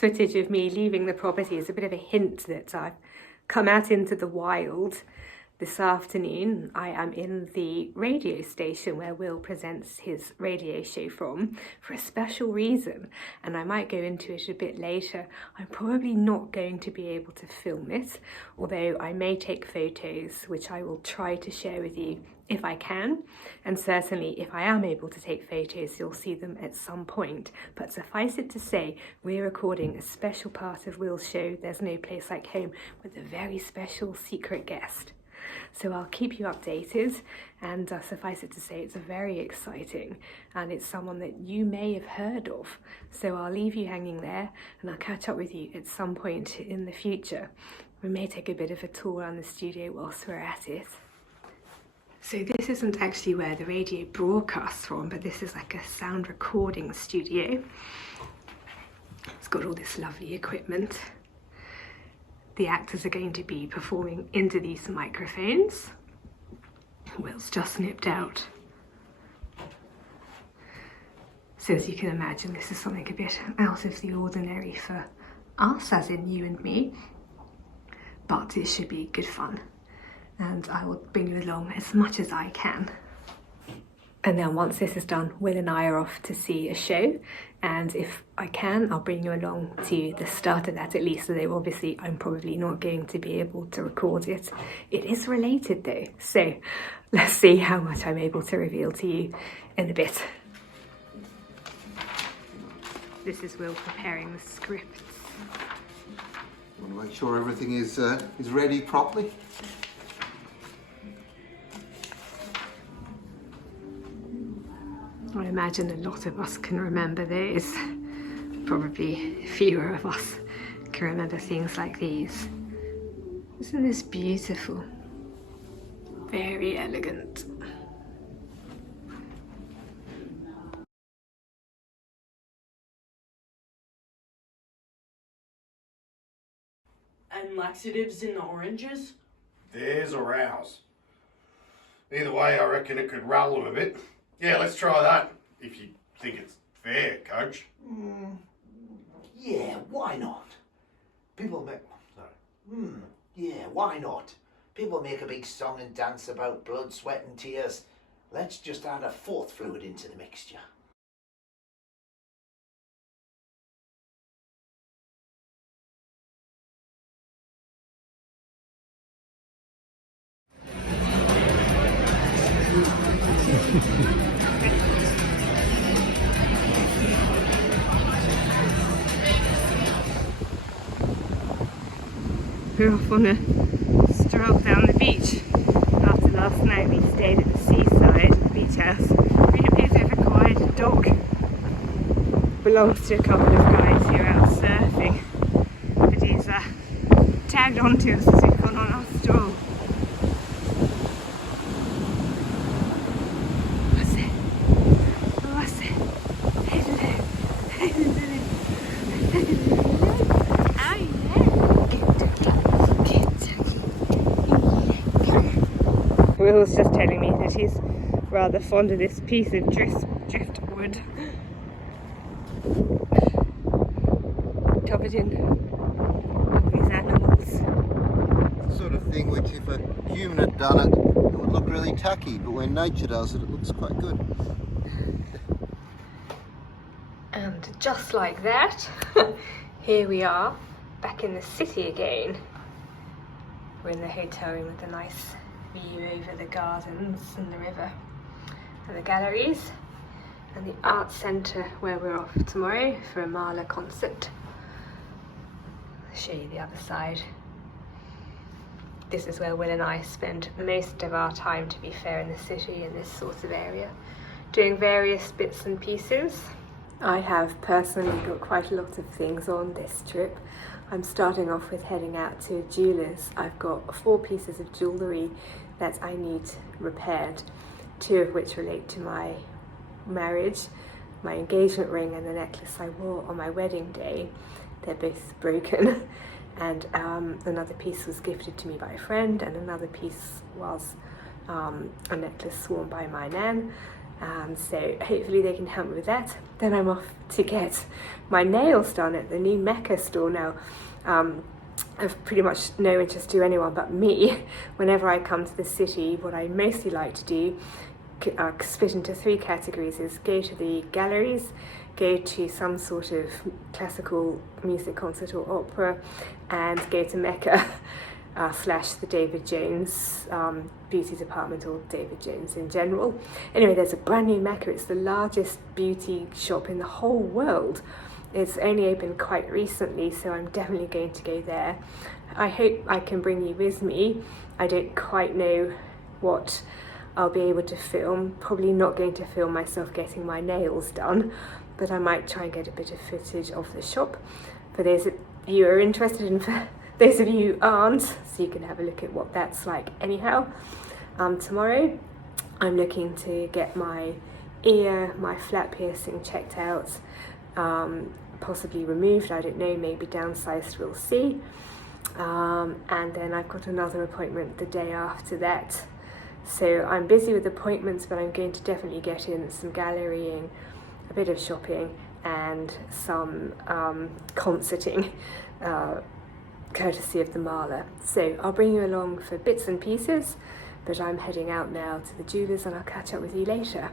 footage of me leaving the property is a bit of a hint that I've come out into the wild. This afternoon I am in the radio station where Will presents his radio show from for a special reason, and I might go into it a bit later. I'm probably not going to be able to film it, although I may take photos which I will try to share with you if I can, and certainly if I am able to take photos you'll see them at some point. But suffice it to say, we're recording a special part of Will's show, There's No Place Like Home, with a very special secret guest. So I'll keep you updated, and suffice it to say it's very exciting, and it's someone that you may have heard of. So I'll leave you hanging there and I'll catch up with you at some point in the future. We may take a bit of a tour around the studio whilst we're at it. So this isn't actually where the radio broadcasts from, but this is like a sound recording studio. It's got all this lovely equipment. The actors are going to be performing into these microphones. Will's just nipped out. So as you can imagine, this is something a bit out of the ordinary for us, as in you and me, but it should be good fun, and I will bring you along as much as I can. And then once this is done, Will and I are off to see a show, and if I can, I'll bring you along to the start of that at least, although obviously I'm probably not going to be able to record it. It is related though, so let's see how much I'm able to reveal to you in a bit. This is Will preparing the scripts. I want to make sure everything is ready properly. I imagine a lot of us can remember those. Probably fewer of us can remember things like these. Isn't this beautiful? Very elegant. And laxatives in the oranges? There's a rouse. Either way, I reckon it could rattle them a bit. Yeah, let's try that, if you think it's fair, Coach. Yeah, why not? People make... Sorry. Yeah, why not? People make a big song and dance about blood, sweat and tears. Let's just add a fourth fluid into the mixture. We're off on a stroll down the beach. After last night we stayed at the seaside, the beach house. It appears to have acquired a dog. Belongs to a couple of guys who are out surfing. But he's tagged on to us as we've gone on our stroll. What's it? What's it? Hello. Will was just telling me that he's rather fond of this piece of driftwood covered in these animals. It's the sort of thing which if a human had done it, it would look really tacky, but when nature does it, it looks quite good. And just like that, here we are, back in the city again. We're in the hotel room with a nice view over the gardens and the river and the galleries and the art centre where we're off tomorrow for a Mahler concert. I'll show you the other side. This is where Will and I spend most of our time, to be fair, in the city, in this sort of area, doing various bits and pieces. I have personally got quite a lot of things on this trip. I'm starting off with heading out to a jeweller's. I've got 4 pieces of jewellery that I need repaired, 2 of which relate to my marriage, my engagement ring and the necklace I wore on my wedding day. They're both broken, and another piece was gifted to me by a friend, and another piece was a necklace worn by my nan. So hopefully they can help me with that. Then I'm off to get my nails done at the new Mecca Store now. Of pretty much no interest to anyone but me. Whenever I come to the city, what I mostly like to do, split into 3 categories, is go to the galleries, go to some sort of classical music concert or opera, and go to Mecca / the David Jones beauty department, or David Jones in general. Anyway, there's a brand new Mecca. It's the largest beauty shop in the whole world. It's only opened quite recently, so I'm definitely going to go there. I hope I can bring you with me. I don't quite know what I'll be able to film. Probably not going to film myself getting my nails done, but I might try and get a bit of footage of the shop for those of you who are interested, and for those of you who aren't, so you can have a look at what that's like anyhow. Tomorrow I'm looking to get my flat piercing checked out, possibly removed, I don't know, maybe downsized, we'll see. And then I've got another appointment the day after that. So I'm busy with appointments, but I'm going to definitely get in some gallerying, a bit of shopping, and some concerting, courtesy of the Mahler. So I'll bring you along for bits and pieces, but I'm heading out now to the jewellers, and I'll catch up with you later.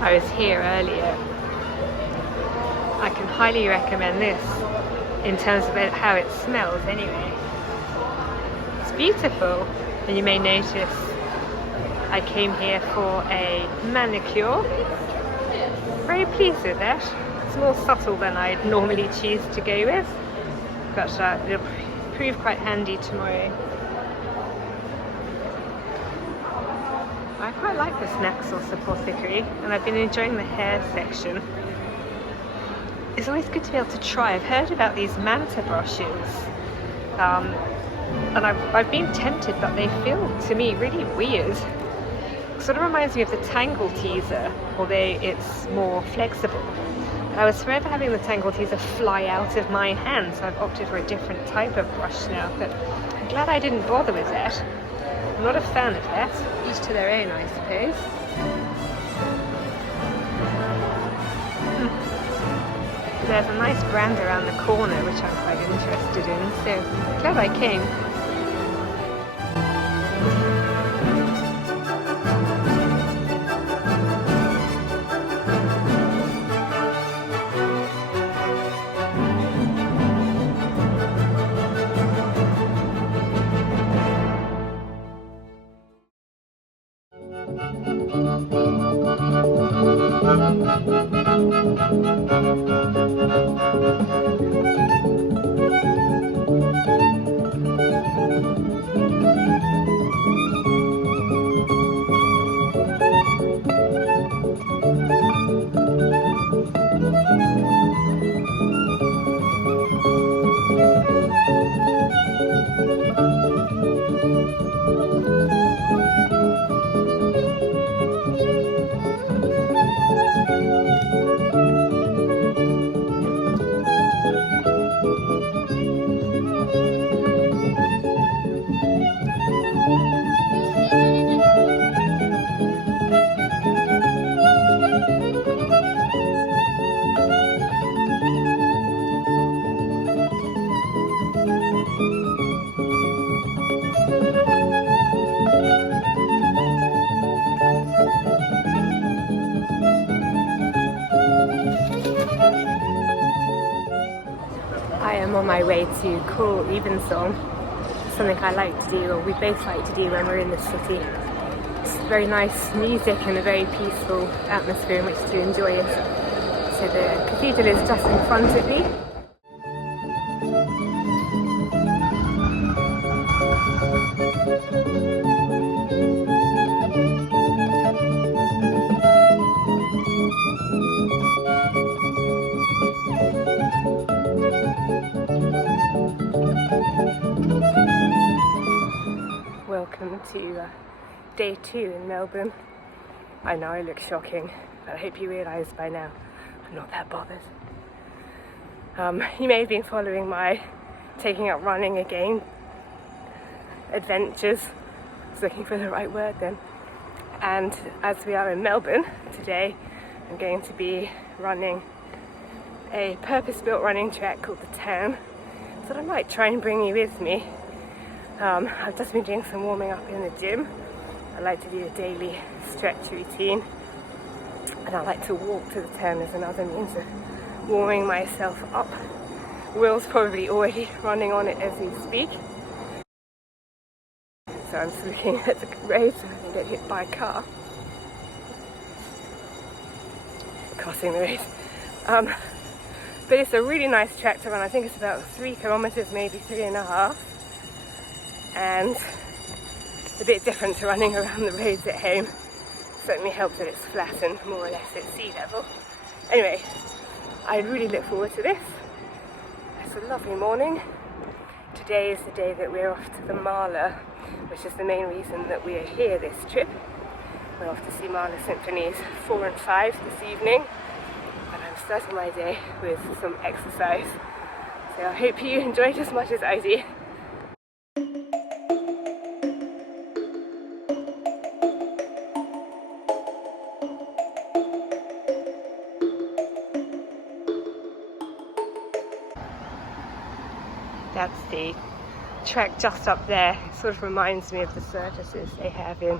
I was here earlier. I can highly recommend this in terms of how it smells anyway. It's beautiful, and you may notice I came here for a manicure. Very pleased with that. It's more subtle than I'd normally choose to go with, but it'll prove quite handy tomorrow. I quite like this Naxos apothecary, and I've been enjoying the hair section. It's always good to be able to try. I've heard about these manta brushes, and I've been tempted, but they feel, to me, really weird. It sort of reminds me of the Tangle Teaser, although it's more flexible. I was forever having the Tangle Teaser fly out of my hand, so I've opted for a different type of brush now, but I'm glad I didn't bother with that. I'm not a fan of that. Each to their own, I suppose. There's a nice brand around the corner which I'm quite interested in, so glad I came. I am on my way to Cool Evensong, something I like to do, or we both like to do when we're in the city. It's very nice music and a very peaceful atmosphere in which to enjoy it. So the cathedral is just in front of me. Welcome to day 2 in Melbourne. I know I look shocking, but I hope you realise by now I'm not that bothered. You may have been following my taking up running again adventures. I was looking for the right word then. And as we are in Melbourne today, I'm going to be running a purpose-built running track called the Town. So I might try and bring you with me. I've just been doing some warming up in the gym. I like to do a daily stretch routine, and I like to walk to the town as another means of warming myself up. Will's probably already running on it as we speak. So I'm just looking at the road so I can get hit by a car. Crossing the road. But it's a really nice track to run. I think it's about 3 kilometres, maybe 3.5. And a bit different to running around the roads at home. Certainly helps that it's flat and more or less at sea level. Anyway, I really look forward to this. It's a lovely morning. Today is the day that we're off to the Mahler, which is the main reason that we are here this trip. We're off to see Mahler Symphonies 4 and 5 this evening, and I'm starting my day with some exercise. So I hope you enjoyed as much as I do. That's the track just up there. It sort of reminds me of the circuses they have in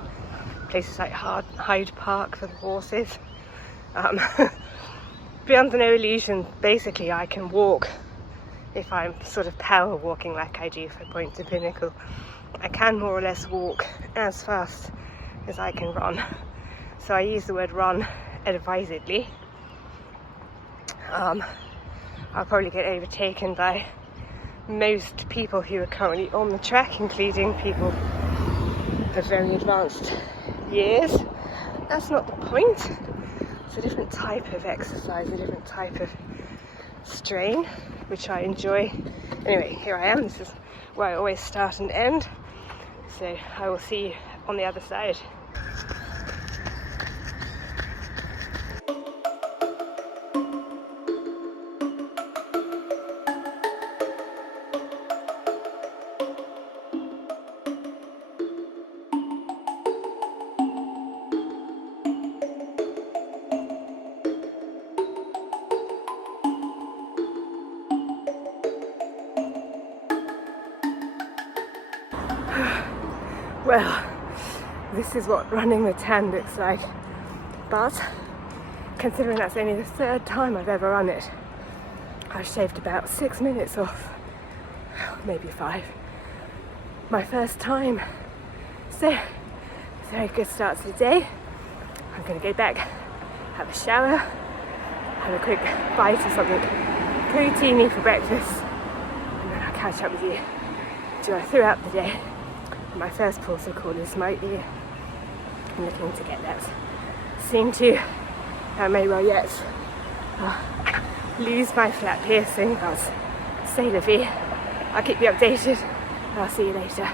places like Hyde Park for the horses. Beyond no illusion, basically I can walk if I'm sort of power walking like I do from point to pinnacle. I can more or less walk as fast as I can run. So I use the word run advisedly. I'll probably get overtaken by most people who are currently on the track, including people of very advanced years. That's not the point. It's a different type of exercise, a different type of strain, which I enjoy. Anyway, here I am. This is where I always start and end. So I will see you on the other side. Well, this is what running the tan looks like, but considering that's only the third time I've ever run it, I've shaved about 6 minutes off, maybe 5. My first time. So, very good start to the day. I'm going to go back, have a shower, have a quick bite of something proteiny for breakfast, and then I'll catch up with you throughout the day. My first port of call is my ear. I'm looking to get that seen to. I may well yet lose my flat piercing, but say la vie. I'll keep you updated. I'll see you later.